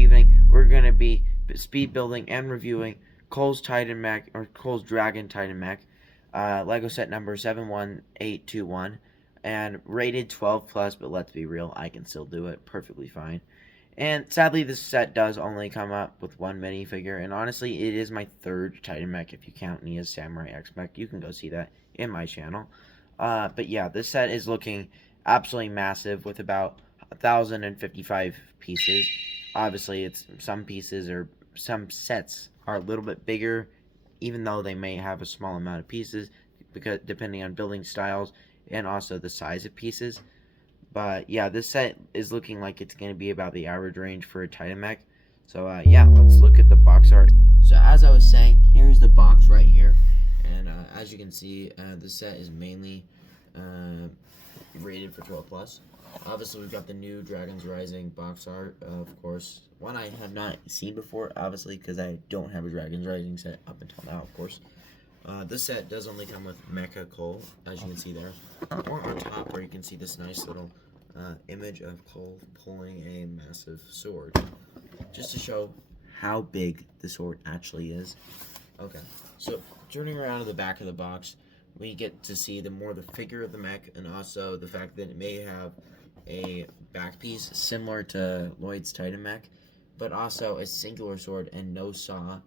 evening, we're going to be speed building and reviewing Cole's Titan Mech, or Cole's Dragon Titan Mech, Lego set number 71821, and rated 12 plus, but let's be real, I can still do it perfectly fine. And sadly, this set does only come up with one minifigure, and honestly, it is my third Titan Mech if you count Nia's Samurai X Mech. You can go see that in my channel. But yeah, this set is looking absolutely massive with about 1,055 pieces. Obviously, it's some sets are a little bit bigger, even though they may have a small amount of pieces, because depending on building styles and also the size of pieces. But yeah, this set is looking like it's going to be about the average range for a Titan Mech. So yeah, let's look at the box art. So as I was saying, here's the box right here. And as you can see, this set is mainly rated for 12 plus. Obviously, we've got the new Dragons Rising box art, of course. One I have not seen before, obviously, because I don't have a Dragons Rising set up until now, of course. This set does only come with Mecha Cole, as you can see there. Or on top, where you can see this nice little image of Cole pulling a massive sword. Just to show how big the sword actually is. Okay, so turning around to the back of the box, we get to see the figure of the mech, and also the fact that it may have a back piece similar to Lloyd's Titan Mech, but also a singular sword and no saw,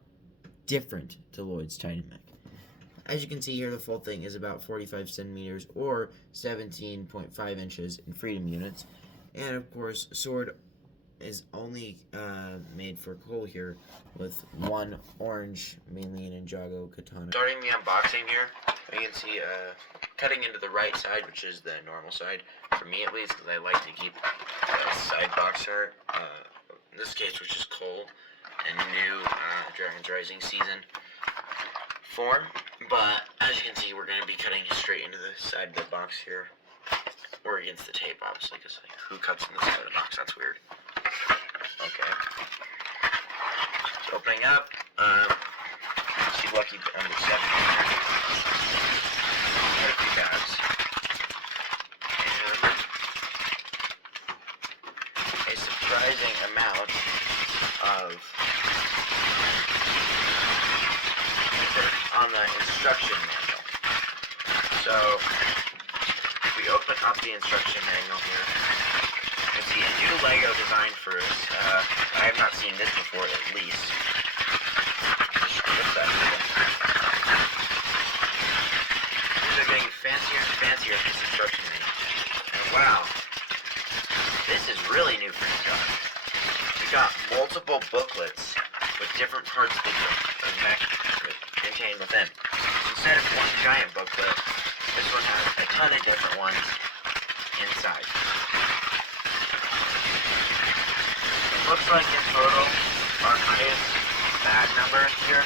different to Lloyd's Titan Mech. As you can see here, the full thing is about 45 centimeters or 17.5 inches in freedom units, and of course, sword is only made for Cole here with one orange, mainly Ninjago katana. Starting the unboxing here, you can see cutting into the right side, which is the normal side, for me at least, because I like to keep the side box art, in this case, which is Cole, and new Dragons Rising season form. But as you can see, we're going to be cutting straight into the side of the box here, or against the tape, obviously, because like, who cuts in the side of the box? That's weird. Okay. So opening up, see lucky number 7. Got a few bags. And a surprising amount of on the instruction manual. So if we open up the instruction manual here, you can see a new Lego design for us. I have not seen this before, at least. What's that? These are getting fancier and fancier with this instruction manual. And wow, this is really new for you guys. We've got multiple booklets with different parts of the mech contained within. Instead of one giant booklet, this one has a ton of different ones inside. It looks like in total, our highest bag number here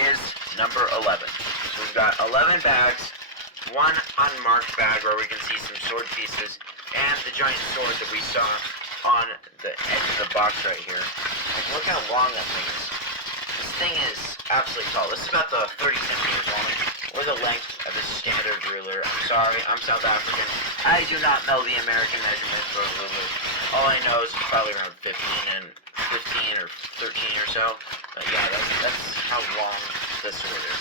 is number 11. So we've got 11 bags, one unmarked bag where we can see some sword pieces, and the giant sword that we saw on the edge of the box right here. Like, look how long that thing is. This thing is absolutely tall. This is about the 30 centimeters long, or the length of a standard ruler. I'm sorry, I'm South African. I do not know the American measurement for a ruler. All I know is it's probably around 15 or 13 or so. But yeah, that's how long this sword is.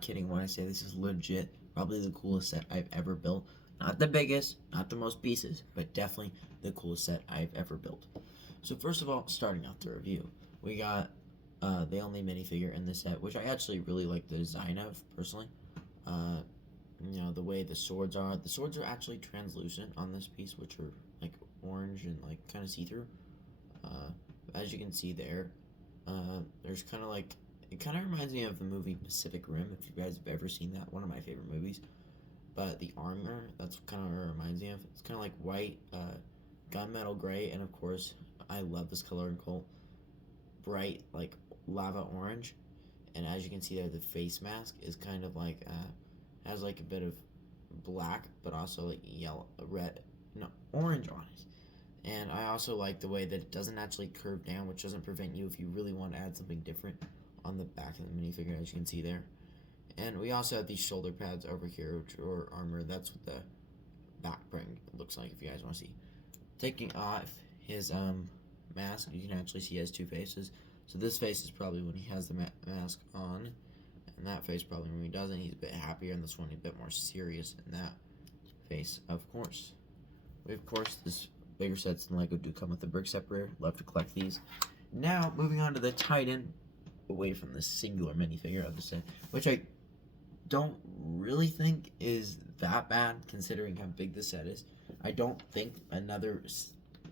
not kidding when I say this is legit probably the coolest set I've ever built. Not the biggest, not the most pieces, but definitely the coolest set I've ever built. So first of all, starting off the review, we got the only minifigure in this set, which I actually really like the design of, personally. You know, the way the swords are. The swords are actually translucent on this piece, which are like orange and like kind of see-through. As you can see there, there's kind of like, it kind of reminds me of the movie Pacific Rim, if you guys have ever seen that, one of my favorite movies. But the armor, that's kind of what it reminds me of. It's kind of like white, gunmetal gray, and of course, I love this color in Colt. Bright, like lava orange. And as you can see there, the face mask is kind of like, has like a bit of black, but also like yellow, red, no, orange on it. And I also like the way that it doesn't actually curve down, which doesn't prevent you if you really want to add something different on the back of the minifigure, as you can see there. And we also have these shoulder pads over here, which are armor. That's what the back bring looks like, if you guys want to see. Taking off his mask, you can actually see he has two faces. So this face is probably when he has the mask on, and that face probably when he doesn't. He's a bit happier, and this one a bit more serious in that face, of course. We, of course, this bigger sets than Lego do come with a brick separator. Love to collect these. Now, moving on to the Titan, away from the singular minifigure of the set, which I don't really think is that bad considering how big the set is. I don't think another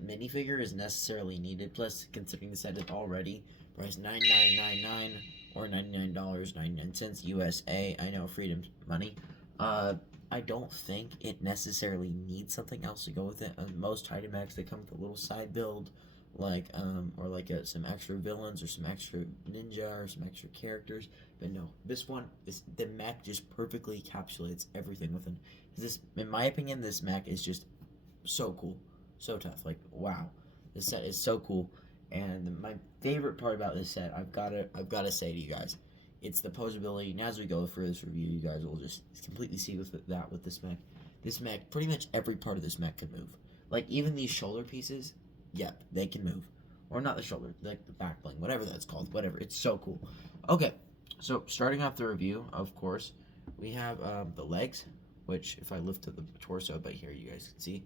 minifigure is necessarily needed. Plus, considering the set is already priced $99.99 or $99.99 USA. I know freedom money. I don't think it necessarily needs something else to go with it. Most Titan Mechs, they come with a little side build, like or like some extra villains or some extra ninja or some extra characters. But no, this one, the mech just perfectly encapsulates everything within. This, in my opinion, this mech is just so cool, so tough. Like, wow, this set is so cool. And my favorite part about this set, I've gotta say to you guys, it's the posability. And as we go through this review, you guys will just completely see with this mech. This mech, pretty much every part of this mech can move. Like even these shoulder pieces, yep, they can move. Or not the shoulder, like the back bling, whatever that's called, whatever. It's so cool. Okay, so starting off the review, of course, we have the legs, which if I lift to the torso, but here you guys can see.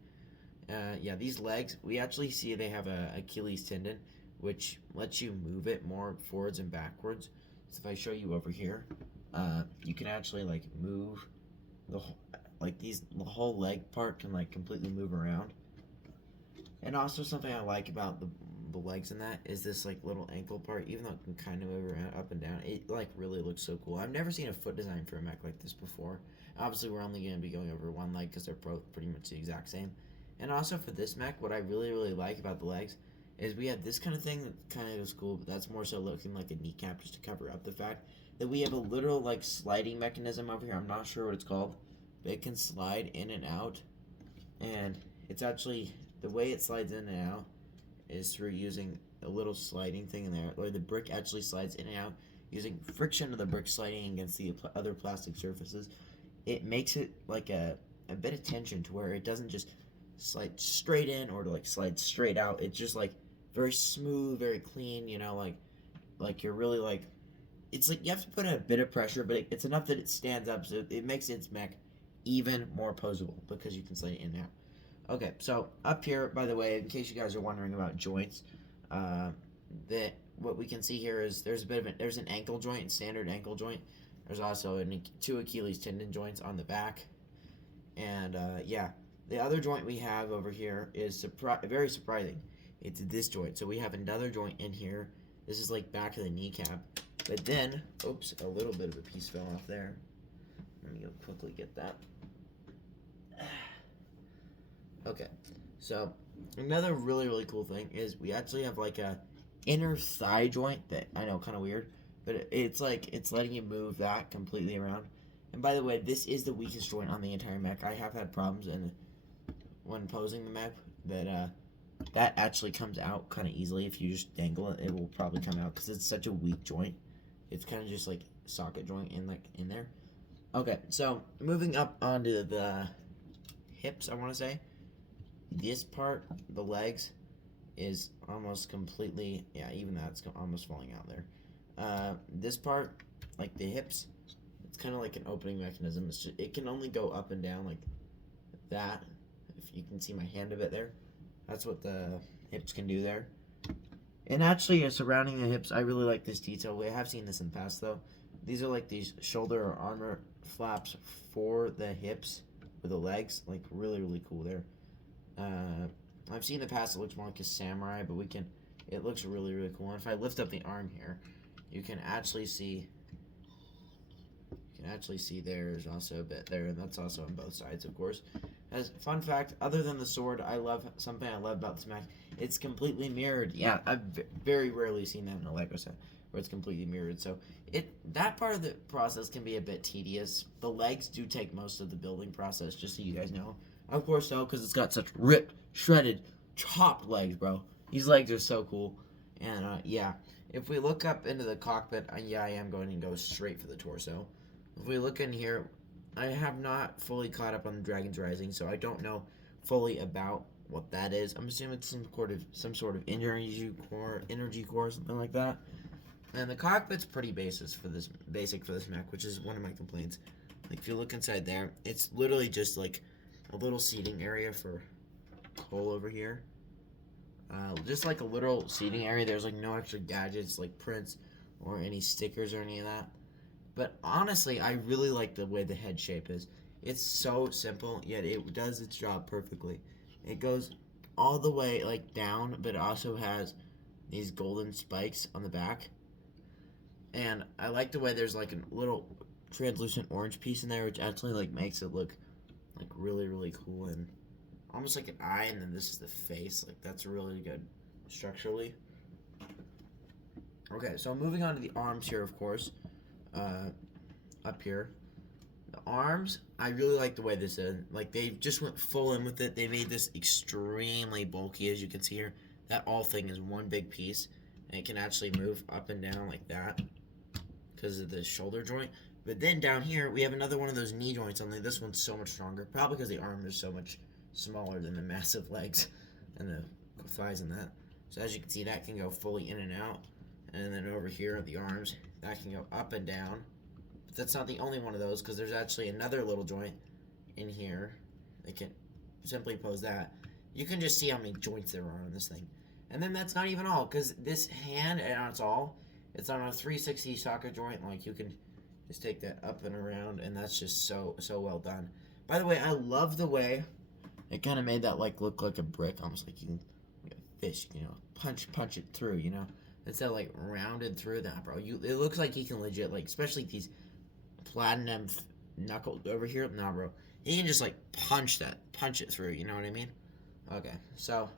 Yeah, these legs, we actually see they have a Achilles tendon, which lets you move it more forwards and backwards. So if I show you over here, you can actually like move the whole, like the whole leg part can like completely move around. And also something I like about the legs in that is this like little ankle part, even though it can kind of move around up and down, it like really looks so cool. I've never seen a foot design for a mech like this before. Obviously we're only going to be going over one leg because they're both pretty much the exact same. And also for this mech, what I really like about the legs is we have this kind of thing that kind of is cool, but that's more so looking like a kneecap just to cover up the fact that we have a literal like sliding mechanism over here. I'm not sure what it's called, but it can slide in and out, and it's actually, the way it slides in and out is through using a little sliding thing in there, where the brick actually slides in and out using friction of the brick sliding against the other plastic surfaces. It makes it like a bit of tension to where it doesn't just slide straight in or to like slide straight out. It's just like very smooth, very clean, you know, like you're really like, it's like you have to put a bit of pressure, but it's enough that it stands up, so it makes its mech even more posable because you can slide it in and out. Okay, so up here, by the way, in case you guys are wondering about joints, that what we can see here is there's a bit of there's an ankle joint, standard ankle joint. There's also two Achilles tendon joints on the back, and yeah, the other joint we have over here is very surprising. It's this joint. So we have another joint in here. This is like back of the kneecap, but then, oops, a little bit of a piece fell off there. Let me go quickly get that. Okay, so another really cool thing is we actually have like a inner thigh joint that I know kind of weird, but it's like it's letting you move that completely around. And by the way, this is the weakest joint on the entire mech. I have had problems when posing the mech that actually comes out kind of easily. If you just dangle it, it will probably come out because it's such a weak joint. It's kind of just like socket joint in there. Okay, so moving up onto the hips, I want to say this part, the legs, is almost completely, yeah, even that's almost falling out there. This part, like the hips, It's kind of like an opening mechanism. It can only go up and down like that. If you can see my hand a bit there, that's what the hips can do there. And actually, surrounding the hips, I really like this detail. We have seen this in the past though. These are like these shoulder or armor flaps for the hips or the legs, like really cool there. I've seen in the past it looks more like a samurai, but it looks really cool. And if I lift up the arm here, you can actually see there's also a bit there, and that's also on both sides, of course. As fun fact, other than the sword, something I love about this Mech. It's completely mirrored. Yeah, I've very rarely seen that in a Lego set where it's completely mirrored. So that part of the process can be a bit tedious. The legs do take most of the building process, just so you guys know. Of course, though, because it's got such ripped, shredded, chopped legs, bro. These legs are so cool. And yeah, if we look up into the cockpit, yeah, I am going to go straight for the torso. If we look in here, I have not fully caught up on the Dragon's Rising, so I don't know fully about what that is. I'm assuming it's some sort of energy core, something like that. And the cockpit's pretty basic for this Mech, which is one of my complaints. Like if you look inside there, it's literally just like a little seating area for Cole over here. Just like a literal seating area. There's like no extra gadgets like prints or any stickers or any of that. But honestly, I really like the way the head shape is. It's so simple, yet it does its job perfectly. It goes all the way like down, but it also has these golden spikes on the back. And I like the way there's like a little translucent orange piece in there, which actually like makes it look like really cool and almost like an eye. And then this is the face. Like that's really good structurally. Okay, so moving on to the arms here, of course. Up here, the arms, I really like the way this is. Like they just went full in with it. They made this extremely bulky, as you can see here. That all thing is one big piece, and it can actually move up and down like that because of the shoulder joint. But then down here we have another one of those knee joints, only this one's so much stronger, probably because the arm is so much smaller than the massive legs and the thighs and that. So as you can see, that can go fully in and out. And then over here the arms, that can go up and down. But that's not the only one of those, because there's actually another little joint in here that can simply pose that. You can just see how many joints there are on this thing. And then that's not even all, because this hand, and it's on a 360 socket joint. Like you can just take that up and around, and that's just so well done. By the way, I love the way it kind of made that like look like a brick, almost like you can, like a fish, punch it through, Instead of like rounded through that, bro. It looks like he can legit, like, especially these platinum knuckle over here. Nah, bro. He can just like punch it through, you know what I mean? Okay, so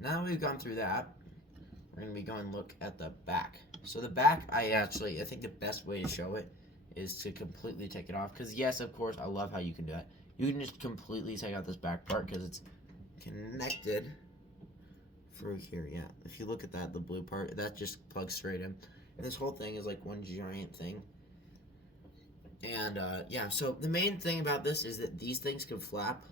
now that we've gone through that, we're gonna be going to look at the back. So the back, I think the best way to show it is to completely take it off. Because yes, of course, I love how you can do that. You can just completely take out this back part because it's connected through here. Yeah, if you look at that, the blue part, that just plugs straight in, and this whole thing is like one giant thing. And yeah, so the main thing about this is that these things can flap,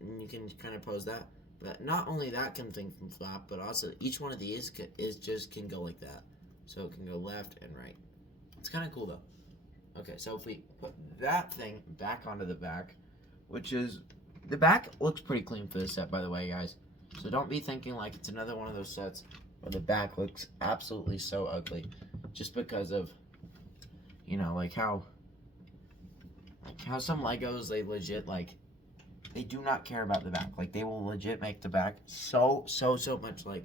and you can kind of pose that. But not only that can flap, but also each one of these can go like that. So it can go left and right. It's kind of cool though. Okay, so if we put that thing back onto the back, which is, the back looks pretty clean for this set, by the way, guys. So don't be thinking like it's another one of those sets where the back looks absolutely so ugly just because of, like how some Legos, they legit, like, they do not care about the back. Like, they will legit make the back so much, like,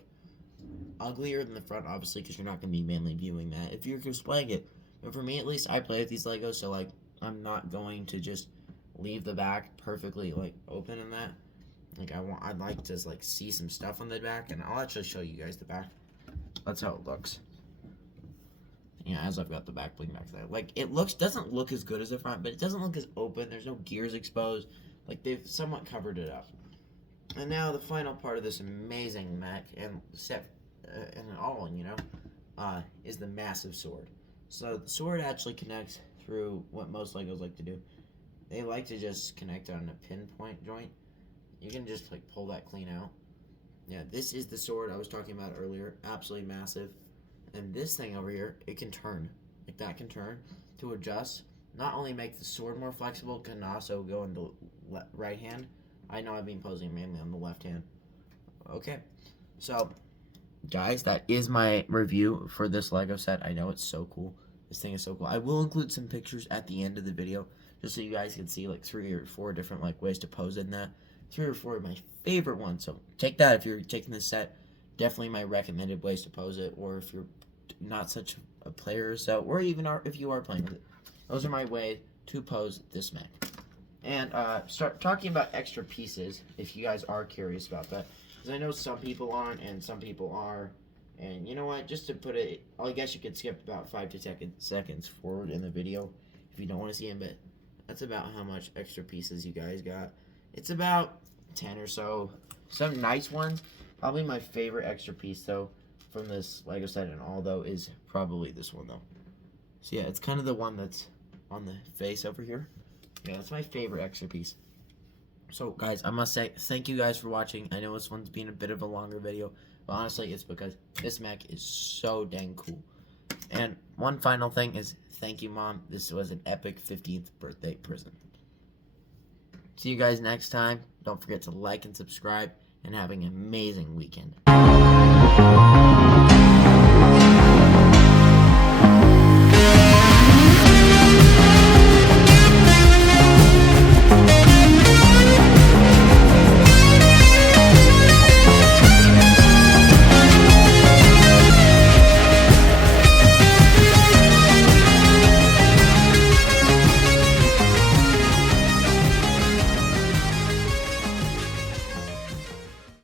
uglier than the front, obviously, because you're not going to be mainly viewing that if you're displaying it. But for me, at least, I play with these Legos, so, like, I'm not going to just leave the back perfectly, like, open in that. Like, I'd like to, like, see some stuff on the back, and I'll actually show you guys the back. That's how it looks. As I've got the back bling back there. Like, it doesn't look as good as the front, but it doesn't look as open. There's no gears exposed. Like, they've somewhat covered it up. And now the final part of this amazing Mech and set, and all, is the massive sword. So the sword actually connects through what most Legos like to do. They like to just connect on a pinpoint joint. You can just, like, pull that clean out. Yeah, this is the sword I was talking about earlier. Absolutely massive. And this thing over here, it can turn. Like, that can turn to adjust. Not only make the sword more flexible, can also go in the right hand. I know I've been posing mainly on the left hand. Okay, so guys, that is my review for this Lego set. I know it's so cool. This thing is so cool. I will include some pictures at the end of the video, just so you guys can see like 3 or 4 different like ways to pose in that. 3 or 4 of my favorite ones. So take that if you're taking this set. Definitely my recommended ways to pose it, or if you're not such a player, so, or even if you are playing with it. Those are my way to pose this mech. And start talking about extra pieces, if you guys are curious about that. Because I know some people aren't, and some people are. And you know what, just to put it, I guess you could skip about 5 to 10 seconds forward in the video if you don't want to see them, but that's about how much extra pieces you guys got. It's about 10 or so. Some nice ones. Probably my favorite extra piece, though, from this Lego set and all, though, is probably this one, though. So yeah, it's kind of the one that's on the face over here. Yeah, that's my favorite extra piece. So guys, I must say thank you guys for watching. I know this one's been a bit of a longer video, but honestly it's because this mech is so dang cool. And one final thing is thank you, Mom. This was an epic 15th birthday present. See you guys next time. Don't forget to like and subscribe, and have an amazing weekend.